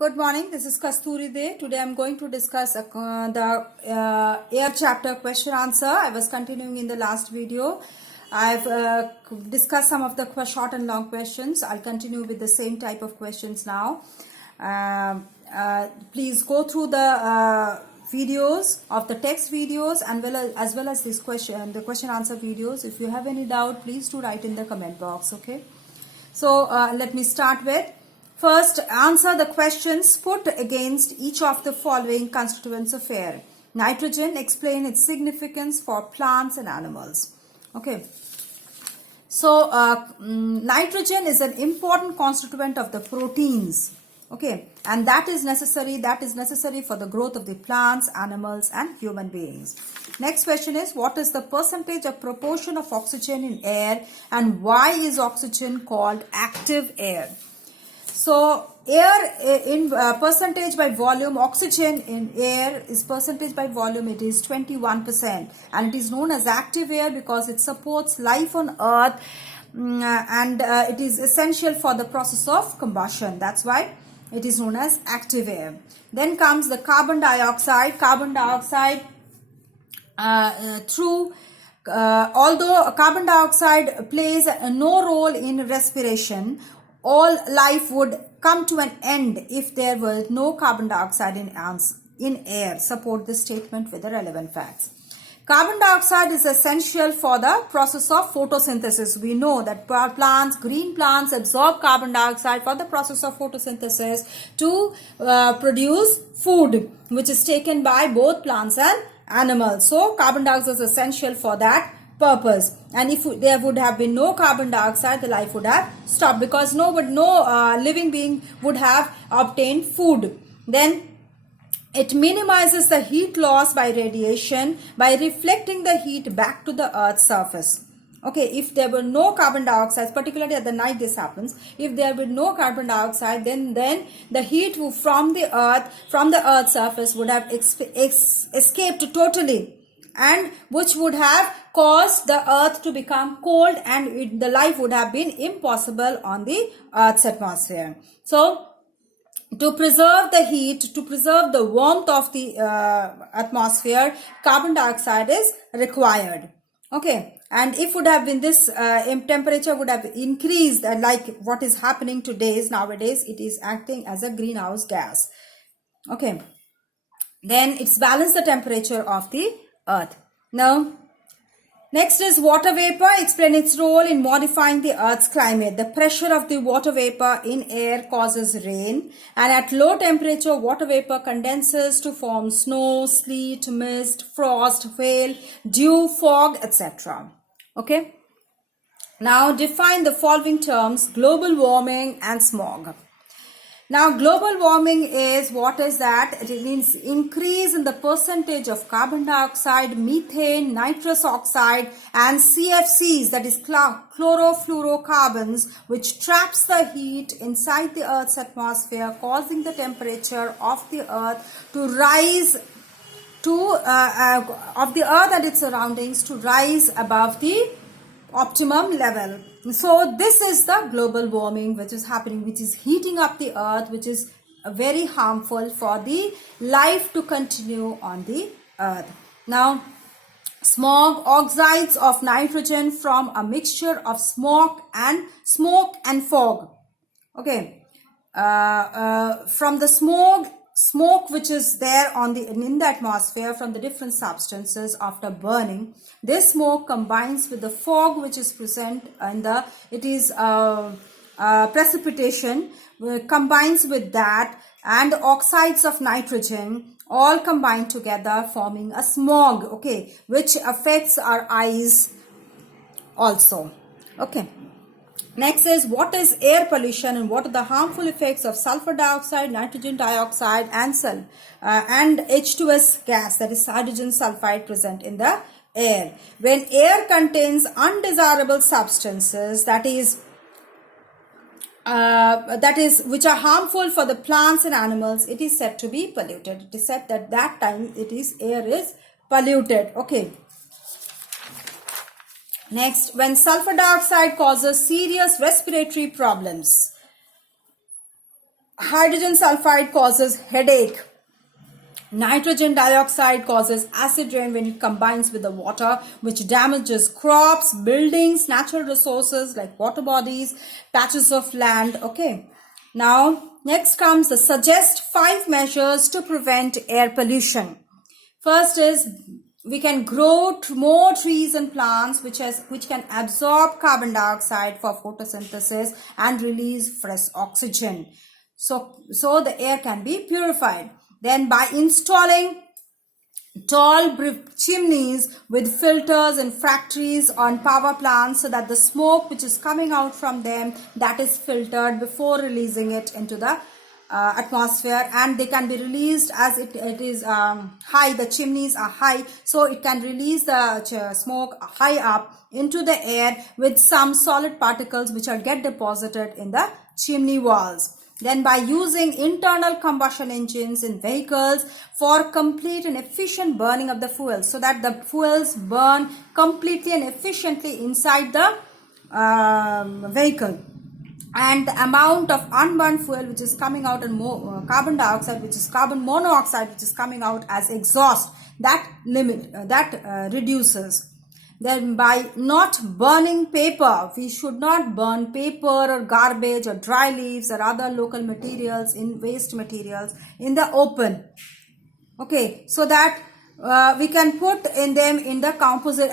Good morning, this is Kasturi Day. Today I am going to discuss the air chapter question answer. I was continuing in the last video. I've discussed some of the short and long questions. I'll continue with the same type of questions now. Please go through the videos of the text videos and as well as this question, the question answer videos. If you have any doubt, please do write in the comment box. Okay. So let me start with. First, answer the questions put against each of the following constituents of air. Nitrogen, explain its significance for plants and animals. Okay. So, nitrogen is an important constituent of the proteins. Okay. And that is necessary for the growth of the plants, animals and human beings. Next question is, what is the percentage of proportion of oxygen in air and why is oxygen called active air? So, air in percentage by volume, oxygen in air is percentage by volume, it is 21%. And it is known as active air because it supports life on earth and it is essential for the process of combustion. That's why it is known as active air. Then comes the carbon dioxide. Carbon dioxide although carbon dioxide plays no role in respiration, all life would come to an end if there were no carbon dioxide in air. Support this statement with the relevant facts. Carbon dioxide is essential for the process of photosynthesis. We know that plants, green plants absorb carbon dioxide for the process of photosynthesis to produce food, which is taken by both plants and animals. So, carbon dioxide is essential for that purpose, and if there would have been no carbon dioxide, the life would have stopped because no living being would have obtained food. Then it minimizes the heat loss by radiation by reflecting the heat back to the earth's surface. Okay, if there were no carbon dioxide, particularly at the night this happens, if there were no carbon dioxide, then the heat from the earth's surface would have escaped totally, and which would have caused the earth to become cold and the life would have been impossible on the earth's atmosphere. So, to preserve the heat, to preserve the warmth of the atmosphere, carbon dioxide is required. Okay, and if would have been this temperature would have increased, like what is happening nowadays, it is acting as a greenhouse gas. Okay, then it's balanced the temperature of the earth. Now, next is water vapor. Explain its role in modifying the earth's climate. The pressure of the water vapor in air causes rain, and at low temperature, water vapor condenses to form snow, sleet, mist, frost, hail, dew, fog, etc. Okay. Now, define the following terms: global warming and smog. Now, global warming is, what is that? It means increase in the percentage of carbon dioxide, methane, nitrous oxide and CFCs, that is chlorofluorocarbons, which traps the heat inside the earth's atmosphere, causing the temperature of the earth to rise of the earth and its surroundings to rise above the optimum level. So this is the global warming which is happening, which is heating up the earth, which is very harmful for the life to continue on the earth. Now, smog, oxides of nitrogen from a mixture of smoke and fog. Okay, from the smoke which is there in the atmosphere from the different substances after burning, this smoke combines with the fog which is present in precipitation, combines with that, and oxides of nitrogen all combine together forming a smog, okay, which affects our eyes also. Okay. Next is, what is air pollution and what are the harmful effects of sulfur dioxide, nitrogen dioxide and H2S gas, that is hydrogen sulfide, present in the air. When air contains undesirable substances, that is which are harmful for the plants and animals, it is said to be polluted. It is said that time air is polluted. Okay. Next, when sulfur dioxide causes serious respiratory problems, hydrogen sulfide causes headache. Nitrogen dioxide causes acid rain when it combines with the water, which damages crops, buildings, natural resources like water bodies, patches of land. Okay. Now, next comes the suggest 5 measures to prevent air pollution. First is we can grow more trees and plants which can absorb carbon dioxide for photosynthesis and release fresh oxygen. So the air can be purified. Then by installing tall chimneys with filters in factories on power plants so that the smoke which is coming out from them, that is filtered before releasing it into the atmosphere, and they can be released as it is high. The chimneys are high, so it can release the smoke high up into the air with some solid particles which are get deposited in the chimney walls. Then by using internal combustion engines in vehicles for complete and efficient burning of the fuels, so that the fuels burn completely and efficiently inside the vehicle. And the amount of unburned fuel which is coming out and carbon dioxide, which is carbon monoxide, which is coming out as exhaust, that reduces. Then by not burning paper, we should not burn paper or garbage or dry leaves or other local materials in waste materials in the open. Okay, so that we can put in them in the composite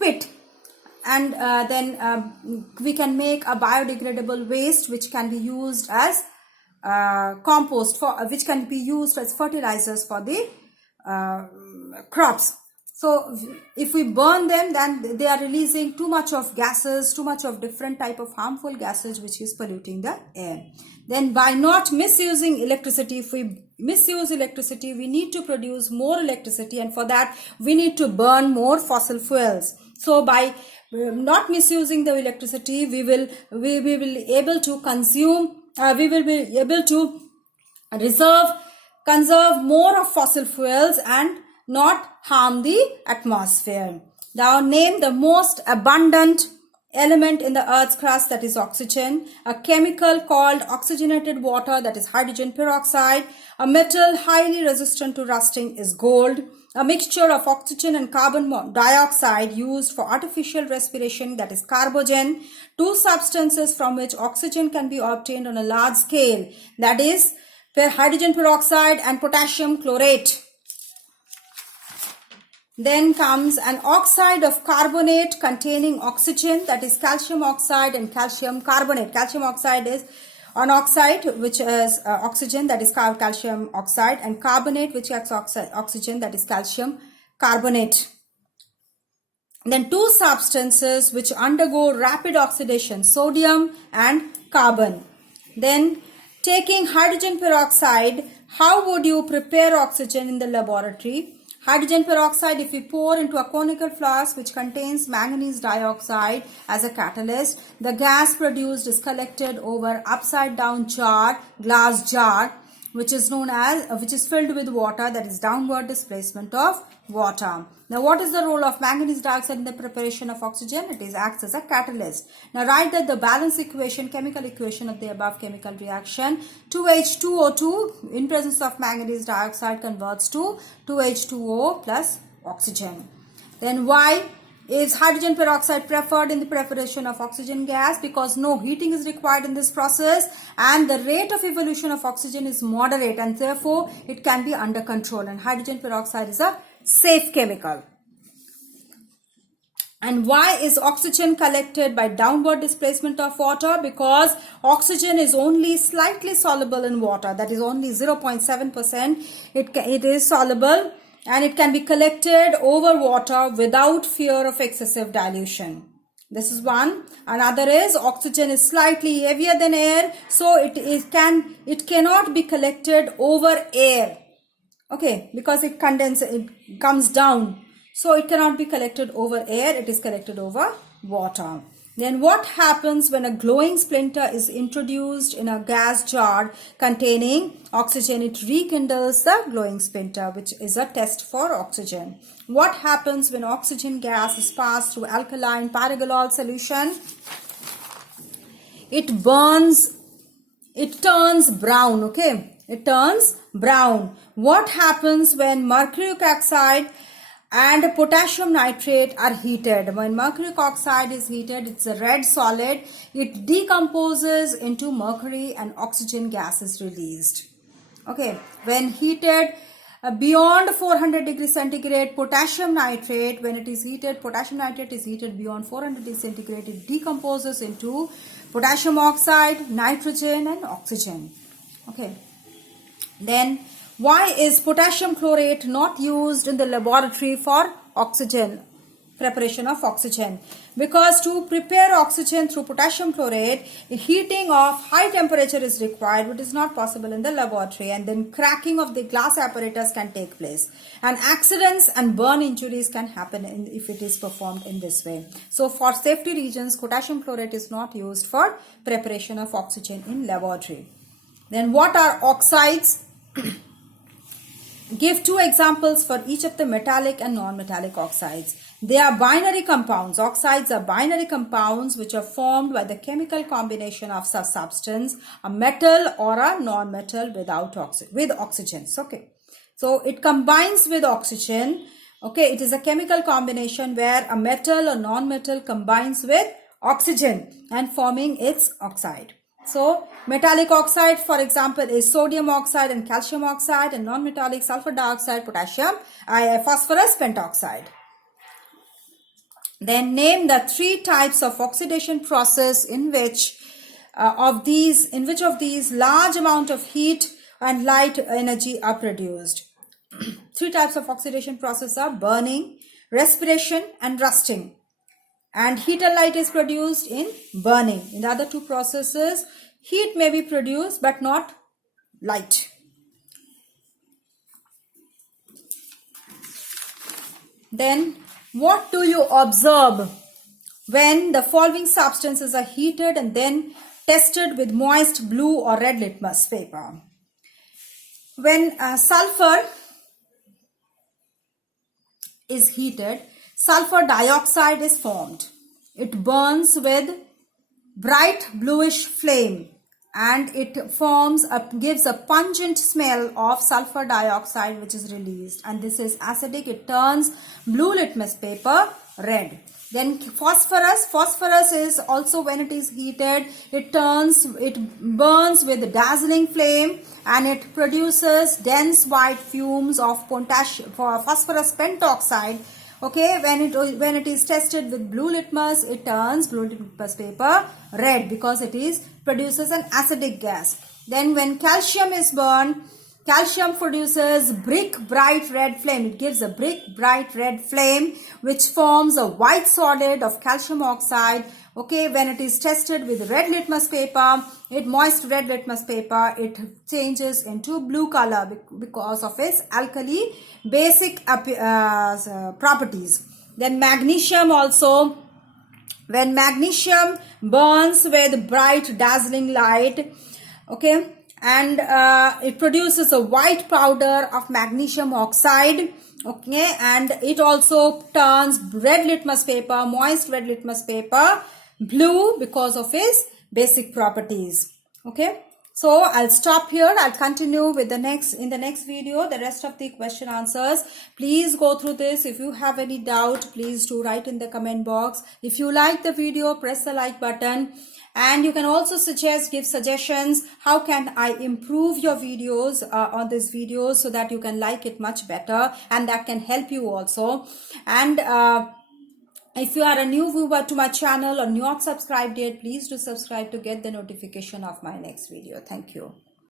pit, and then we can make a biodegradable waste which can be used as compost which can be used as fertilizers for the crops. So if we burn them, then they are releasing too much of gases, too much of different type of harmful gases which is polluting the air. Then by not misusing electricity, if we misuse electricity, we need to produce more electricity, and for that we need to burn more fossil fuels. So by not misusing the electricity, we will be able to conserve more of fossil fuels and not harm the atmosphere. Now name the most abundant element in the earth's crust, that is oxygen, a chemical called oxygenated water, that is hydrogen peroxide, a metal highly resistant to rusting is gold, a mixture of oxygen and carbon dioxide used for artificial respiration, that is carbogen, 2 substances from which oxygen can be obtained on a large scale, that is hydrogen peroxide and potassium chlorate. Then comes an oxide of carbonate containing oxygen, that is calcium oxide and calcium carbonate. Calcium oxide is an oxide which is oxygen, that is calcium oxide, and carbonate which has oxygen, that is calcium carbonate. Then 2 substances which undergo rapid oxidation, sodium and carbon. Then taking hydrogen peroxide, how would you prepare oxygen in the laboratory? Hydrogen peroxide, if we pour into a conical flask which contains manganese dioxide as a catalyst, the gas produced is collected over upside down glass jar, which is filled with water, that is downward displacement of water. Now what is the role of manganese dioxide in the preparation of oxygen? It acts as a catalyst. Now write that the balance equation, chemical equation of the above chemical reaction, 2H2O2 in presence of manganese dioxide converts to 2H2O plus oxygen. Then why is hydrogen peroxide preferred in the preparation of oxygen gas? Because no heating is required in this process and the rate of evolution of oxygen is moderate, and therefore it can be under control, and hydrogen peroxide is a safe chemical. And why is oxygen collected by downward displacement of water? Because oxygen is only slightly soluble in water, that is only 0.7%. It is soluble and it can be collected over water without fear of excessive dilution. This is one. Another is oxygen is slightly heavier than air, so it cannot be collected over air. Okay, because it comes down. So it cannot be collected over air, it is collected over water. Then what happens when a glowing splinter is introduced in a gas jar containing oxygen? It rekindles the glowing splinter, which is a test for oxygen. What happens when oxygen gas is passed through alkaline paragalol solution? It burns it turns brown. Okay, it turns brown. What happens when mercuric oxide and potassium nitrate are heated? When mercuric oxide is heated, it's a red solid. It decomposes into mercury and oxygen gas is released. Okay, when heated beyond 400 degrees centigrade, potassium nitrate, when it is heated, potassium nitrate is heated beyond 400 degrees centigrade, it decomposes into potassium oxide, nitrogen and oxygen. Okay, then why is potassium chlorate not used in the laboratory for oxygen, preparation of oxygen? Because to prepare oxygen through potassium chlorate, heating of high temperature is required, which is not possible in the laboratory, and then cracking of the glass apparatus can take place, and accidents and burn injuries can happen if it is performed in this way. So for safety reasons, potassium chlorate is not used for preparation of oxygen in laboratory. Then what are oxides? Give two examples for each of the metallic and non-metallic oxides. They are binary compounds. Oxides are binary compounds which are formed by the chemical combination of a substance, a metal or a non-metal with oxygens. Okay, so it combines with oxygen. Okay, it is a chemical combination where a metal or non-metal combines with oxygen and forming its oxide. So metallic oxide, for example, is sodium oxide and calcium oxide, and non-metallic sulfur dioxide, phosphorus pentoxide. Then name the three types of oxidation process in which of these large amount of heat and light energy are produced. Three types of oxidation process are burning, respiration and rusting. And heat and light is produced in burning. In the other two processes, heat may be produced but not light. Then what do you observe when the following substances are heated and then tested with moist blue or red litmus paper? When sulfur is heated, sulfur dioxide is formed. It burns with bright bluish flame and it gives a pungent smell of sulfur dioxide which is released, and this is acidic. It turns blue litmus paper red. Then phosphorus is also, when it is heated, it burns with dazzling flame and it produces dense white fumes of phosphorus pentoxide. Okay, when it is tested with blue litmus, it turns blue litmus paper red because it produces an acidic gas. Then when calcium is burned, calcium produces bright red flame. It gives a bright red flame which forms a white solid of calcium oxide. Okay, when it is tested with red litmus paper, moist red litmus paper, it changes into blue color because of its alkali basic properties. Then magnesium also, when magnesium burns with bright dazzling light, okay, and it produces a white powder of magnesium oxide. Okay, and it also turns red litmus paper, moist red litmus paper, blue because of its basic properties. Okay, so I'll stop here. I'll continue with in the next video, the rest of the question answers. Please go through this. If you have any doubt, please do write in the comment box. If you like the video, press the like button. And you can also give suggestions. How can I improve your videos on this video so that you can like it much better, and that can help you also. And if you are a new viewer to my channel or not subscribed yet, please do subscribe to get the notification of my next video. Thank you.